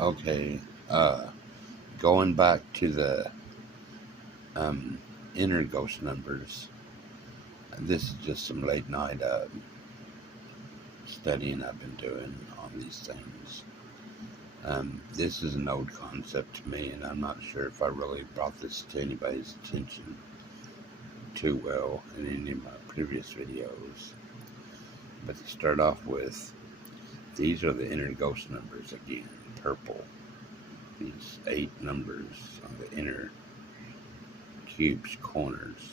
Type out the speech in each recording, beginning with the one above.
Okay, going back to the inner ghost numbers, this is just some late night studying I've been doing on these things. This is an old concept to me, and I'm not sure if I really brought this to anybody's attention too well in any of my previous videos. But to start off with, these are the inner ghost numbers again, purple. These 8 numbers on the inner cube's corners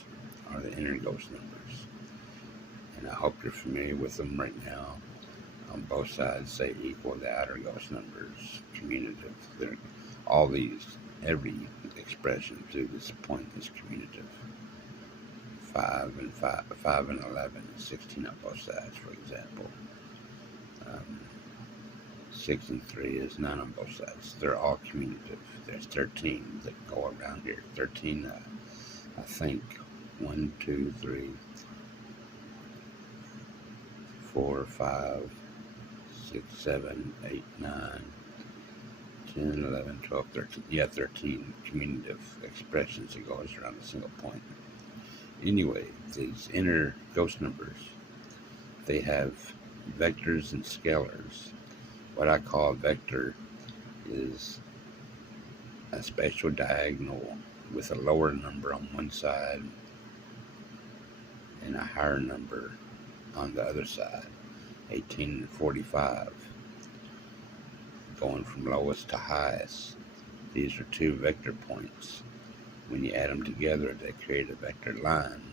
are the inner ghost numbers. And I hope you're familiar with them right now. On both sides, they equal the outer ghost numbers, commutative. They're all these, every expression through this point is commutative. 5 and 11 and 16 on both sides, for example. 6 and 3 is 9 on both sides. They're all commutative. There's 13 that go around here. 13, I think, 1, 2, 3, 4, 5, 6, 7, 8, 9, 10, 11, 12, 13. Yeah, 13 commutative expressions that goes around a single point. Anyway, these inner ghost numbers, they have vectors and scalars. What I call a vector is a spatial diagonal with a lower number on one side and a higher number on the other side, 18 and 45, going from lowest to highest. These are 2 vector points. When you add them together, they create a vector line,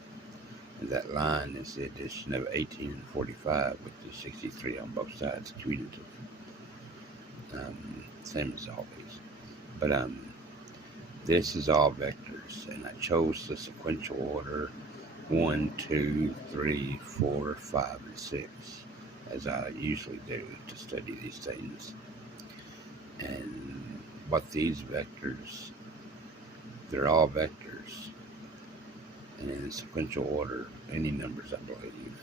and that line is the addition of 18 and 45, which is 63 on both sides, commutative. Same as always. But this is all vectors, and I chose the sequential order 1, 2, 3, 4, 5, and 6, as I usually do to study these things. And what these vectors, they're all vectors, and in sequential order, any numbers, I believe.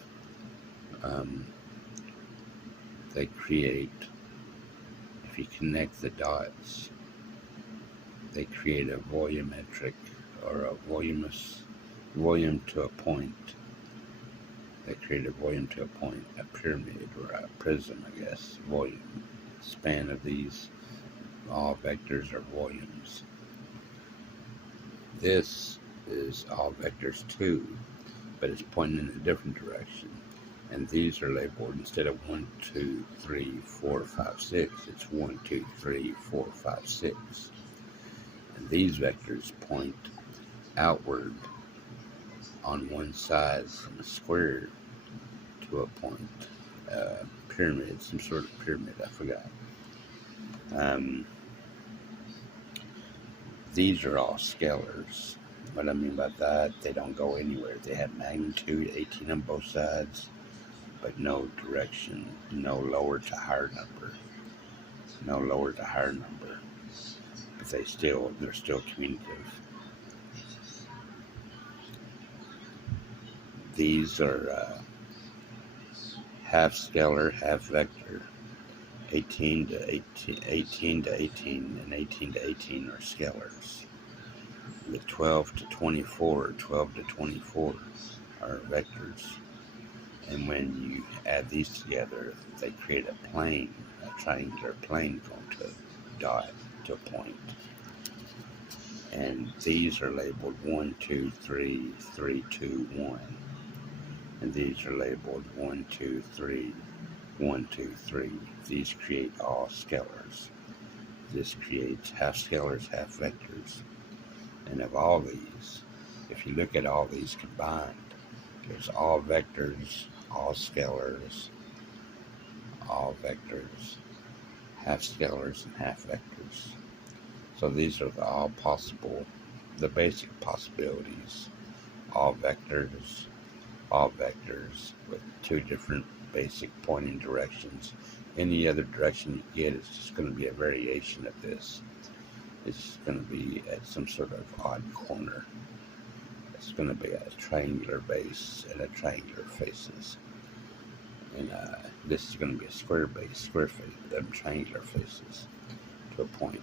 They create, if you connect the dots, they create a volumetric, or a volume to a point. They create a volume to a point, a pyramid, or a prism, I guess, volume. Span of these, all vectors are volumes. This is all vectors too, but it's pointing in a different direction. And these are labeled, instead of 1, 2, 3, 4, 5, 6, it's 1, 2, 3, 4, 5, 6. And these vectors point outward on one side from a square to a point, pyramid, some sort of pyramid, I forgot. These are all scalars. What I mean by that, they don't go anywhere. They have magnitude, 18 on both sides, but no direction, no lower to higher number. No lower to higher number. But they're still commutative. These are half scalar, half vector. 18 to 18, 18 to 18, and 18 to 18 are scalars. The 12 to 24, 12 to 24 are vectors. And when you add these together, they create a plane, a triangular plane going to a dot, to a point. And these are labeled 1, 2, 3, 3, 2, 1. And these are labeled 1, 2, 3, 1, 2, 3. These create all scalars. This creates half scalars, half vectors. And of all these, if you look at all these combined, there's all vectors, all scalars, all vectors, half scalars, and half vectors. So these are all possible, the basic possibilities. All vectors with 2 different basic pointing directions. Any other direction you get is just going to be a variation of this. It's going to be at some sort of odd corner. It's going to be a triangular base and a triangular faces. And this is going to be a square base, square face, triangular faces to a point.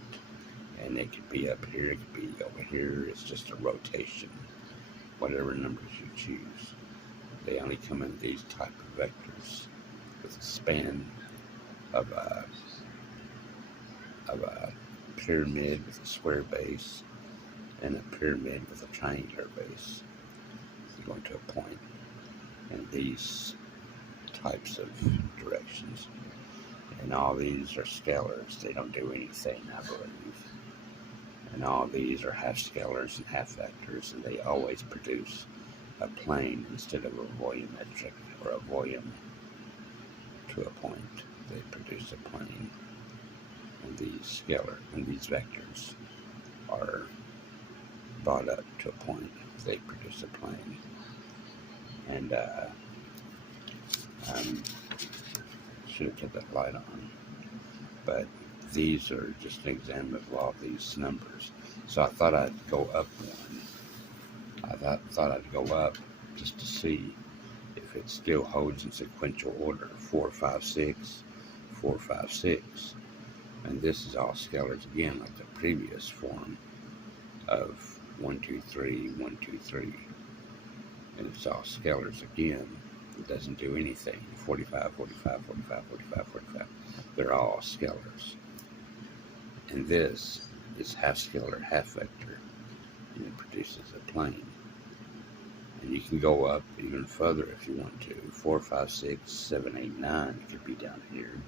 And it could be up here, it could be over here. It's just a rotation, whatever numbers you choose. They only come in these type of vectors with a span of a pyramid with a square base and a pyramid with a triangular base. You're going to a point. And these types of directions. And all these are scalars. They don't do anything, I believe. And all these are half scalars and half vectors, and they always produce a plane instead of a volumetric or a volume to a point. They produce a plane. And these vectors are brought up to a point. They produce a plane. And should have kept that light on. But these are just an example of all these numbers. So I thought I'd go up one. I thought I'd go up just to see if it still holds in sequential order. 4, 5, 6, 4, 5, 6. And this is all scalars again, like the previous form of 1, 2, 3, 1, 2, 3. And it's all scalars again. It doesn't do anything. 45, 45, 45, 45, 45. They're all scalars. And this is half scalar, half vector. And it produces a plane. And you can go up even further if you want to. 4, 5, 6, 7, 8, 9 could be down here.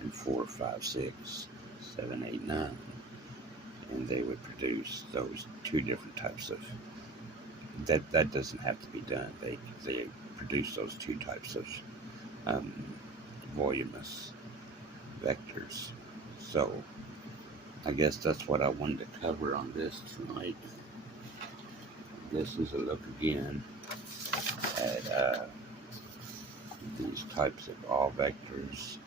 And 4, 5, 6, 7, 8, 9. And they would produce those two different types of... That doesn't have to be done. They produce those two types of voluminous vectors. So I guess that's what I wanted to cover on this tonight. This is a look again at these types of all vectors,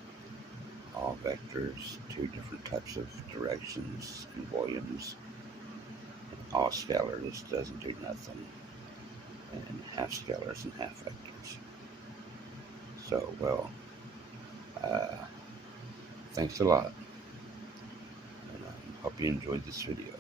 two different types of directions and volumes. All scalars doesn't do nothing, and half scalars and half vectors. So, well, thanks a lot, and I hope you enjoyed this video.